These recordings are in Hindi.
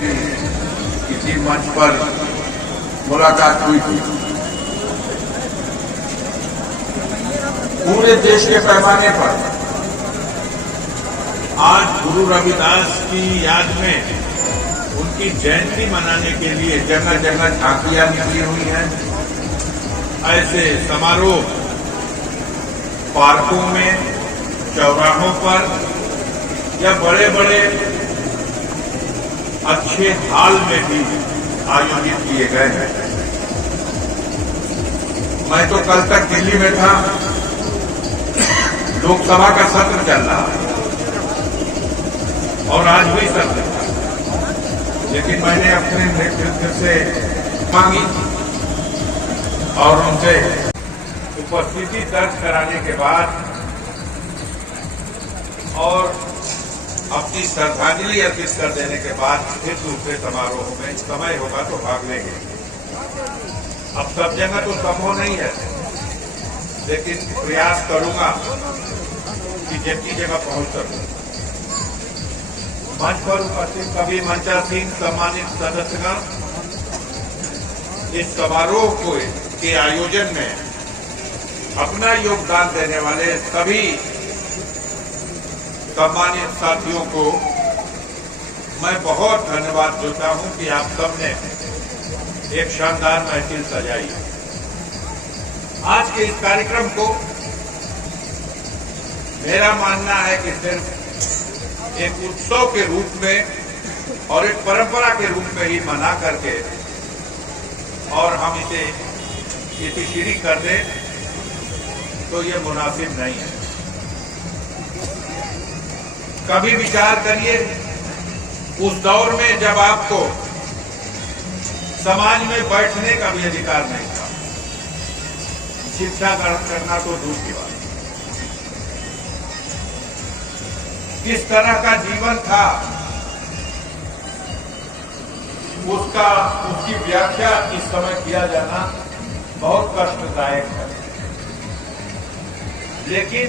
की किसी मंच पर मुलाकात हुई थी। पूरे देश के पैमाने पर आज गुरु रविदास की याद में उनकी जयंती मनाने के लिए जगह जगह झांकियां निकली हुई हैं। ऐसे समारोह पार्कों में, चौराहों पर या बड़े बड़े अच्छे हॉल में भी आयोजित किए गए हैं। मैं तो कल तक दिल्ली में था, लोकसभा का सत्र चल रहा है और आज भी सत्र था, लेकिन मैंने अपने नेतृत्व से मांगी और उनसे उपस्थिति दर्ज कराने के बाद और अपनी श्रद्धांजलि अर्पित कर देने के बाद फिर दूसरे समारोह में समय होगा तो भाग लेंगे। अब सब जगह तो संभव नहीं है, लेकिन प्रयास करूंगा कि जितनी जगह पहुंच सकूं। मंच पर उपस्थित कवि मंचासीन सम्मानित सदस्यगण, इस समारोह के आयोजन में अपना योगदान देने वाले सभी सम्मानित साथियों को मैं बहुत धन्यवाद देता हूं कि आप सबने एक शानदार महफिल सजाई। आज के इस कार्यक्रम को मेरा मानना है कि सिर्फ एक उत्सव के रूप में और एक परंपरा के रूप में ही मना करके और हम इसे इतिश्री कर दें तो ये मुनासिब नहीं है। कभी विचार करिए, उस दौर में जब आपको समाज में बैठने का भी अधिकार नहीं था, शिक्षा ग्रहण करना तो दूर की बात। किस तरह का जीवन था उसकी व्याख्या इस समय किया जाना बहुत कष्टदायक है। लेकिन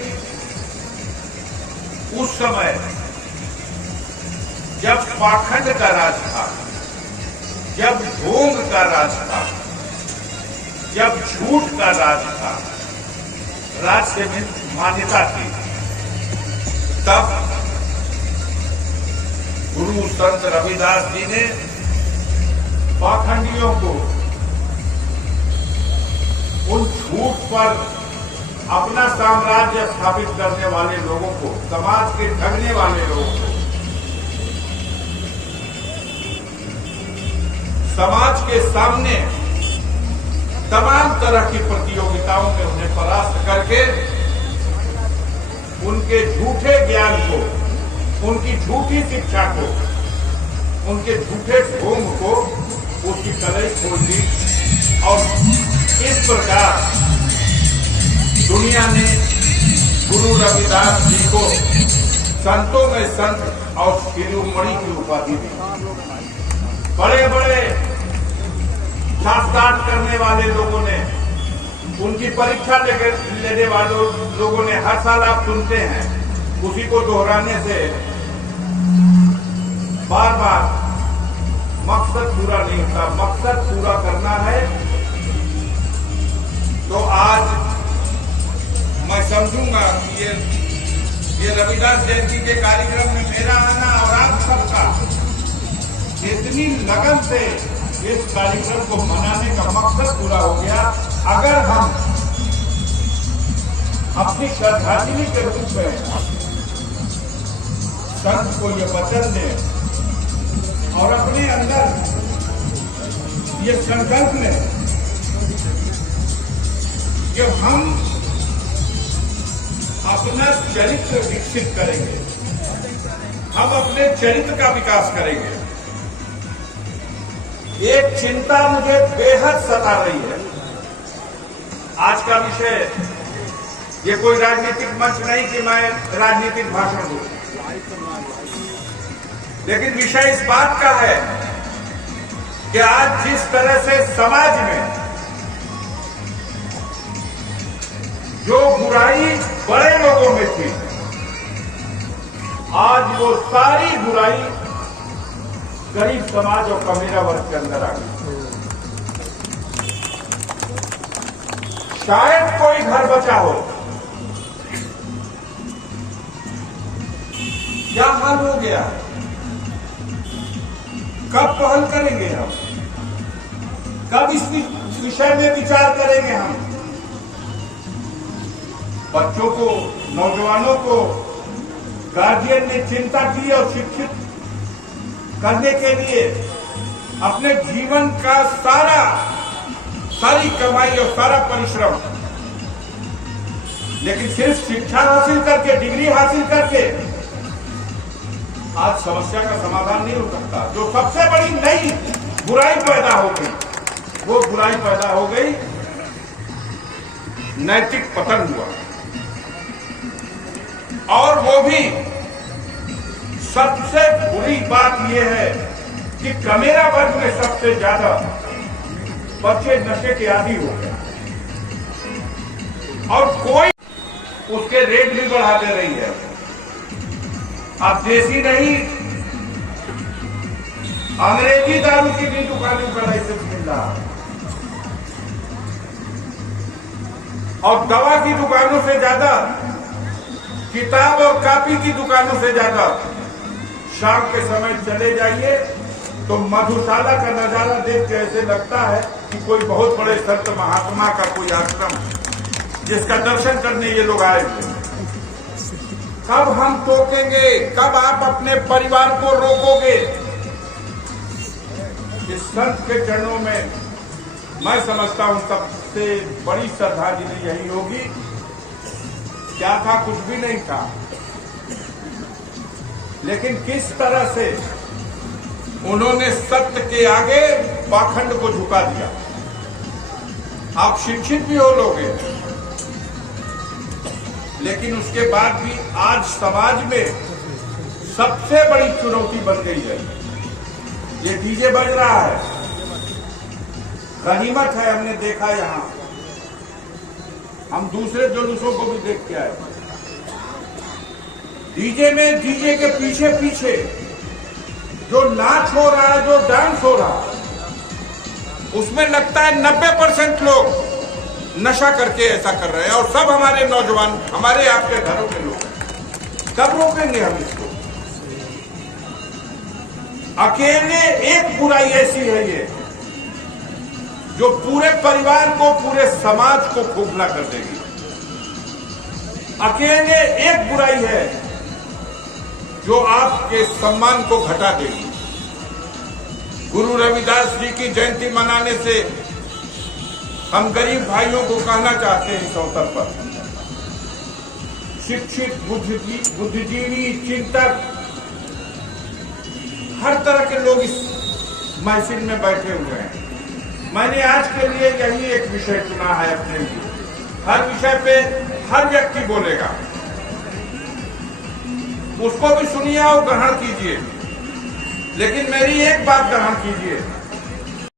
उस समय जब पाखंड का राज था, जब ढोंग का राज था, जब झूठ का राज था, राज से भी मान्यता थी, तब गुरु संत रविदास जी ने पाखंडियों को, उन झूठ पर अपना साम्राज्य स्थापित करने वाले लोगों को, समाज के ठगने वाले लोगों को, समाज के सामने तमाम तरह की प्रतियोगिताओं में उन्हें परास्त करके उनके झूठे ज्ञान को, उनकी झूठी शिक्षा को, उनके झूठे ढोंग को उसकी कलई खोल दी और इस प्रकार दुनिया ने गुरु रविदास जी को संतों में संत और शिरोमणि की उपाधि दी। बड़े बड़े शास्त्रार्थ करने वाले लोगों ने, उनकी परीक्षा लेने वाले लोगों ने, हर साल आप सुनते हैं, उसी को दोहराने से बार बार मकसद पूरा नहीं होता। मकसद पूरा करना है तो आज मैं समझूंगा कि ये रविदास जयंती के कार्यक्रम में मेरा आना और आप सबका इतनी लगन से इस कार्यक्रम को मनाने का मकसद पूरा हो गया। अगर हम अपनी श्रद्धांजलि के रूप में संत को ये वचन दें और अपने अंदर ये संकल्प लें कि हम अपना चरित्र विकसित करेंगे, हम अपने चरित्र का विकास करेंगे। एक चिंता मुझे बेहद सता रही है। आज का विषय, ये कोई राजनीतिक मंच नहीं कि मैं राजनीतिक भाषण दूं, लेकिन विषय इस बात का है कि आज जिस तरह से समाज में जो बुराई बड़े लोगों में थी, आज वो सारी बुराई गरीब समाज और कमीना वर्ग के अंदर आ गई। शायद कोई घर बचा हो। क्या हाल हो गया? कब पहल करेंगे हम? कब इस विषय में विचार करेंगे हम? बच्चों को, नौजवानों को गार्जियन ने चिंता की और शिक्षित करने के लिए अपने जीवन का सारी कमाई और सारा परिश्रम, लेकिन सिर्फ शिक्षा हासिल करके, डिग्री हासिल करके आज समस्या का समाधान नहीं हो सकता। जो सबसे बड़ी नई बुराई पैदा हो गई, वो बुराई पैदा हो गई, नैतिक पतन हुआ। और वो भी सबसे बुरी बात यह है कि कमेरा वर्ग में सबसे ज्यादा बच्चे नशे के आदी हो गए और कोई उसके रेट भी बढ़ा दे रही है। अब देसी नहीं, अंग्रेजी दारू की भी दुकानों का लाइसेंस मिल रहा है और दवा की दुकानों से ज्यादा, किताब और कॉपी की दुकानों से ज्यादा शाम के समय चले जाइए तो मधुशाला का नजारा देख के ऐसे लगता है कि कोई बहुत बड़े संत महात्मा का कोई आश्रम जिसका दर्शन करने ये लोग आए थे। कब हम टोकेंगे? कब आप अपने परिवार को रोकोगे? इस संत के चरणों में मैं समझता हूं सबसे बड़ी श्रद्धांजलि यही होगी। क्या था? कुछ भी नहीं था, लेकिन किस तरह से उन्होंने सत्य के आगे पाखंड को झुका दिया। आप शिक्षित भी हो लोगे, लेकिन उसके बाद भी आज समाज में सबसे बड़ी चुनौती बन गई है ये डीजे बज रहा है। गनीमत है, हमने देखा यहां, हम दूसरे जुलूसों को भी देख के आए। डीजे में, डीजे के पीछे पीछे जो नाच हो रहा है, जो डांस हो रहा है, उसमें लगता है 90% लोग नशा करके ऐसा कर रहे हैं और सब हमारे नौजवान, हमारे आपके घरों के लोग। कब रोकेंगे हम इसको? अकेले एक बुराई ऐसी है ये जो पूरे परिवार को, पूरे समाज को खोखला कर देगी। अकेले एक बुराई है जो आपके सम्मान को घटा देगी। गुरु रविदास जी की जयंती मनाने से हम गरीब भाइयों को कहना चाहते हैं इस अवसर पर, शिक्षित, बुद्धिजीवी, चिंतक, हर तरह के लोग इस महफिल में बैठे हुए हैं। मैंने आज के लिए यही एक विषय चुना है अपने लिए। हर विषय पे हर व्यक्ति बोलेगा, उसको भी सुनिए और ग्रहण कीजिए, लेकिन मेरी एक बात ग्रहण कीजिए।